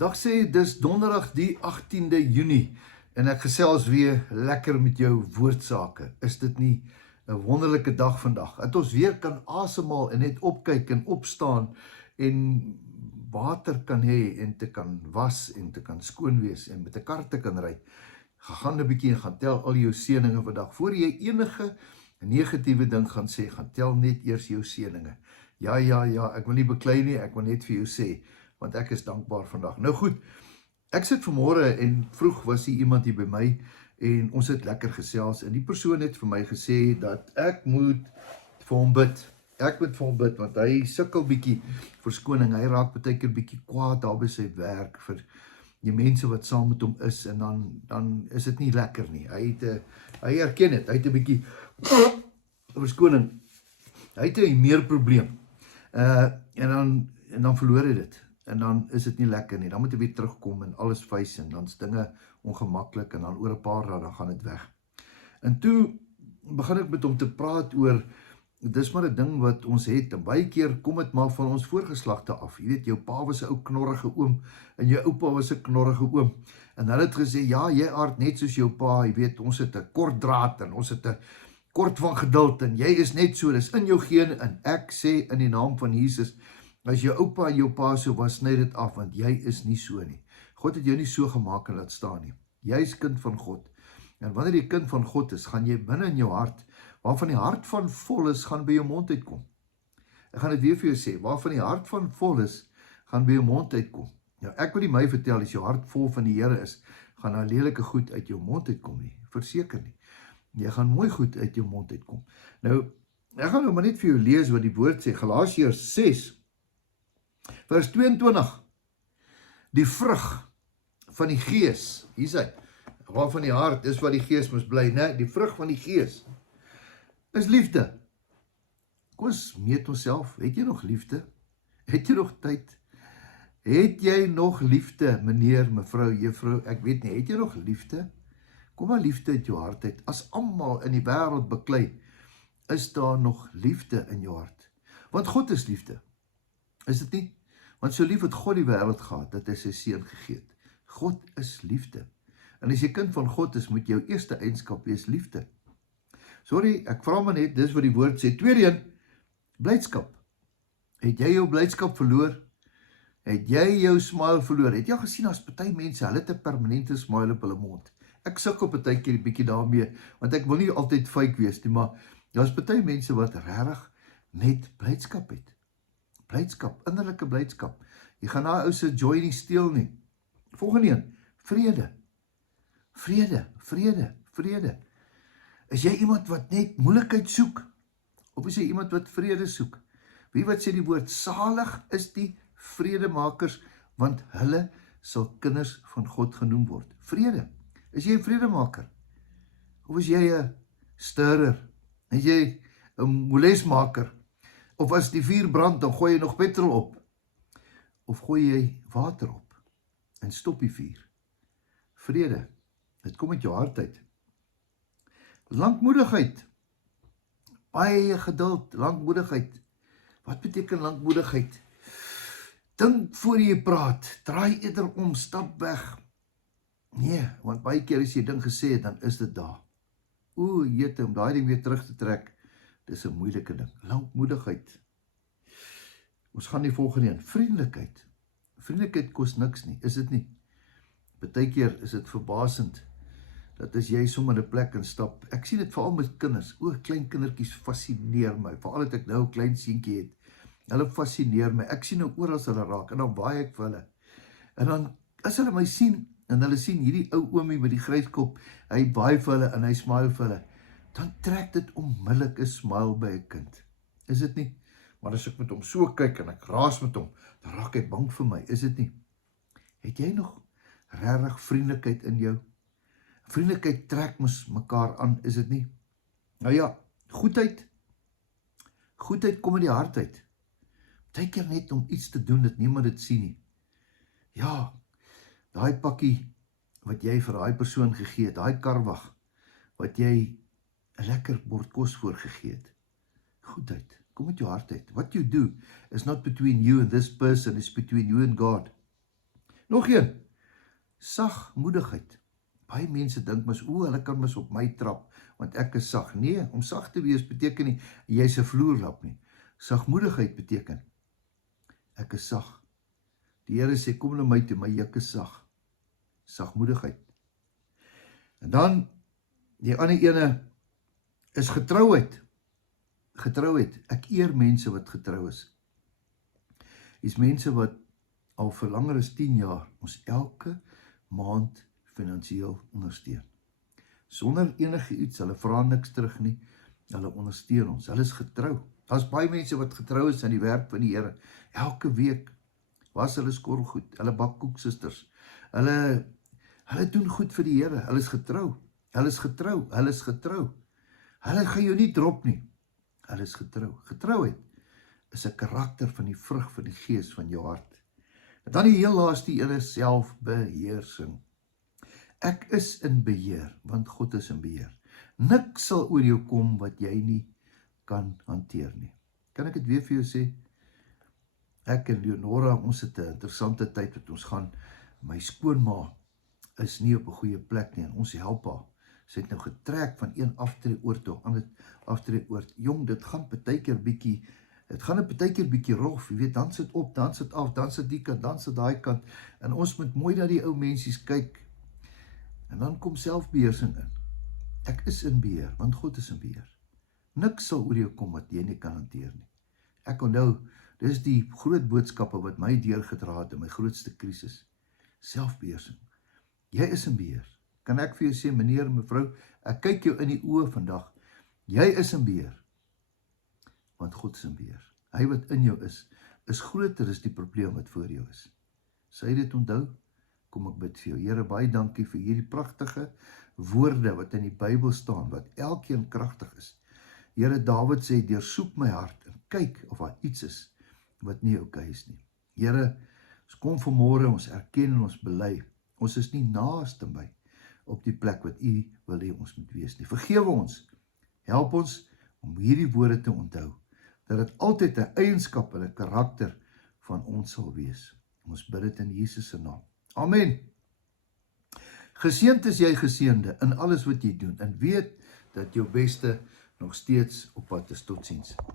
Dag sê, dis donderdag die 18de Junie en ek gesels weer lekker met jou woordsake. Is dit nie 'n wonderlike dag vandag? Dat ons weer kan asemhaal en net opkyk en opstaan en water kan hê en te kan was en te kan skoon wees en met 'n kar te kan ry. Gaan 'n bietjie en gaan tel al jou seëninge vandag. Voor jy enige negatiewe ding gaan sê, gaan tel net eers jou seëninge. Ja, ek wil nie beklei nie, ek wil net vir jou sê, want ek is dankbaar vandag. Nou goed, ek sit vanmôre en vroeg was hier iemand hier by my en ons het lekker gesels en die persoon het vir my gesê dat ek moet vir hom bid. Ek moet vir hom bid want hy sukkel bietjie verskoning. Hy raak baie keer bietjie kwaad daar by sy werk vir die mense wat saam met hom is en dan is dit nie lekker nie. Hy erken dit. Hy het 'n bietjie verskoning. Hy het 'n meer probleem. En dan verloor hy dit. En dan is dit nie lekker nie, dan moet hy weer terugkom en alles wys en dan is dinge ongemaklik en dan oor 'n paar dae dan gaan dit weg. En toe begin ek met hom te praat oor, dis maar 'n ding wat ons het, en baie keer kom dit maar van ons voorgeslagte af. Jy weet, jou pa was 'n ou knorrige oom en jou oupa was 'n knorrige oom. En hulle het gesê, ja, jy aard net soos jou pa, jy weet, ons het 'n kort draad en ons het 'n kort van geduld en jy is net so, dis in jou gene. En ek sê in die naam van Jesus, as jou oupa en jou pa so was, sny dit af, want jy is nie so nie. God het jou nie so gemaak en laat staan nie. Jy is kind van God. En wanneer jy kind van God is, gaan jy binne in jou hart, waarvan die hart van vol is, gaan by jou mond uitkom. Ek gaan dit weer vir jou sê, waarvan die hart van vol is, gaan by jou mond uitkom. Nou, ek wil nie my vertel, as jou hart vol van die Here is, gaan daar lelike goed uit jou mond uitkom nie. Verseker nie. Jy gaan mooi goed uit jou mond uitkom. Nou, ek gaan nou maar net vir jou lees wat die woord sê, Galasiërs 6, vers 22, die vrug van die gees, hier sê, waarvan die hart is wat die gees moes bly, né? Die vrug van die gees is liefde. Kom ons meet onsself, het jy nog liefde? Het jy nog tyd? Het jy nog liefde, meneer, mevrou, juffrou, ek weet nie, het jy nog liefde? Kom maar liefde uit jou hart uit, as almal in die wêreld beklei, is daar nog liefde in jou hart? Want God is liefde. Is dit nie? Want so lief het God die wêreld gehad, dat hy sy seun gegee het. God is liefde. En as jy kind van God is, moet jou eerste eienskap wees liefde. Sorry, ek vra maar net, dis wat die woord sê. Tweede een, blydskap. Het jy jou blydskap verloor? Het jy jou smile verloor? Het jy al gesien as party mense, hulle het 'n permanente smile op hulle mond? Ek sukkel baie keer 'n bietjie daarmee, want ek wil nie altyd fake wees nie, maar daar's baie mense wat regtig net blydskap het. Blydskap, innerlike blydskap. Jy gaan daai ou se joy nie steel nie. Volgende een, vrede. Vrede. Is jy iemand wat net moeilikheid soek? Of is jy iemand wat vrede soek? Wie wat sê die woord, salig is die vredemakers, want hulle sal kinders van God genoem word. Vrede. Is jy 'n vredemaker? Of is jy 'n stirrer? Is jy 'n molesmaker? Of as die vuur brand, dan gooi jy nog petrol op? Of gooi jy water op en stop die vuur? Vrede, dit kom uit jou hart uit. Lankmoedigheid, baie geduld, lankmoedigheid. Wat beteken lankmoedigheid? Dink voor jy praat, draai eerder om, stap weg. Nee, want baie keer as jy ding gesê het, dan is dit daar. Jete, om daai ding weer terug te trek, dis 'n moeilike ding. Lankmoedigheid. Ons gaan die volgende een, vriendelikheid. Vriendelikheid kos niks nie, is dit nie? Baie keer is dit verbasend, dat as jy sommer 'n plek instap, ek sien dit veral met kinders, klein kindertjies fascineer my, veral dat ek nou 'n klein seentjie het, hulle fascineer my, ek sien nou oral as hulle raak, en dan baie ek vir hulle, en dan, as hulle my sien, en hulle sien hierdie ou oomie met die gryskop, hy baie vir hulle, en hy smile vir hulle, dan trek dit onmiddellik 'n smile by 'n kind, is dit nie? Maar as ek met hom so kyk, en ek raas met hom, dan raak hy bang vir my, is dit nie? Het jy nog regtig vriendelikheid in jou? Vriendelikheid trek mos mekaar aan, is dit nie? Nou ja, goedheid kom uit die hart uit. Baie keer net om iets te doen, dat niemand dit sien nie. Ja, daai pakkie wat jy vir daai persoon gegee het, daai karwag wat jy 'n lekker bord kos voorgegee het. Goedheid, kom met jou hart uit. What you do is not between you and this person, it's between you and God. Nog een, sagmoedigheid. Baie mense dink mos, hulle kan mos op my trap, want ek is sag. Nee, om sag te wees beteken nie, jy's 'n vloerlap nie. Sagmoedigheid beteken, ek is sag. Die Here sê, kom na my toe, maar ek is sag. Sagmoedigheid. En dan, die ander ene is getrouheid. Getrouheid. Ek eer mense wat getrou is. Dis mense wat al vir langer as 10 jaar ons elke maand finansiëel ondersteun. Sonder enige iets, hulle vra niks terug nie, hulle ondersteun ons, hulle is getrou. Daar's baie mense wat getrou is aan die werk van die Here. Elke week was hulle skorrelgoed, hulle bak koeksusters, hulle doen goed vir die Here, hulle is getrou, hulle is getrou, hulle is getrou. Hulle gaan jou nie drop nie, hulle is getrou. Getrouheid is 'n karakter van die vrug van die Gees van jou hart. En dan die heel laaste een is selfbeheersing. Ek is in beheer, want God is in beheer. Niks sal oor jou kom wat jy nie kan hanteer nie. Kan ek dit weer vir jou sê? Ek en Leonora, ons het 'n interessante tyd wat ons gaan. My skoonma is nie op 'n goeie plek nie en ons help haar. Sy het nou getrek van een aftreeoord tot 'n ander aftreeoord. Jong, dit gaan partykeer bietjie rof, jy weet, dan sit op, dan sit af, dan sit die kant, dan sit daai kant, en ons moet mooi na die ou mensies kyk, en dan kom selfbeheersing in. Ek is in beheer, want God is in beheer. Niks sal oor jou kom wat jy nie kan hanteer nie. Ek onthou, dis die groot boodskappe wat my deurgedra het in my grootste krisis. Selfbeheersing. Jy is in beheer. Kan ek vir jou sê, meneer en mevrou, ek kyk jou in die oë vandag, jy is in beheer, want God is in beheer. Hy wat in jou is groter as die probleem wat voor jou is. Sê jy dit onthou? Kom ek bid vir jou. Here, baie dankie vir hierdie pragtige woorde wat in die Bybel staan, wat elkeen kragtig is. Here, Dawid sê, deursoek my hart en kyk of daar iets is wat nie oukei is nie. Here, ons kom vanmôre, ons erken en ons bely, ons is nie naaste by op die plek wat U wil hê ons moet wees nie. Vergewe ons, help ons om hierdie woorde te onthou, dat dit altyd 'n eienskap en 'n karakter van ons sal wees. Ons bid dit in Jesus se naam. Amen. Geseënd is jy, geseënde, in alles wat jy doen, en weet dat jou beste nog steeds op pad is. Totsiens.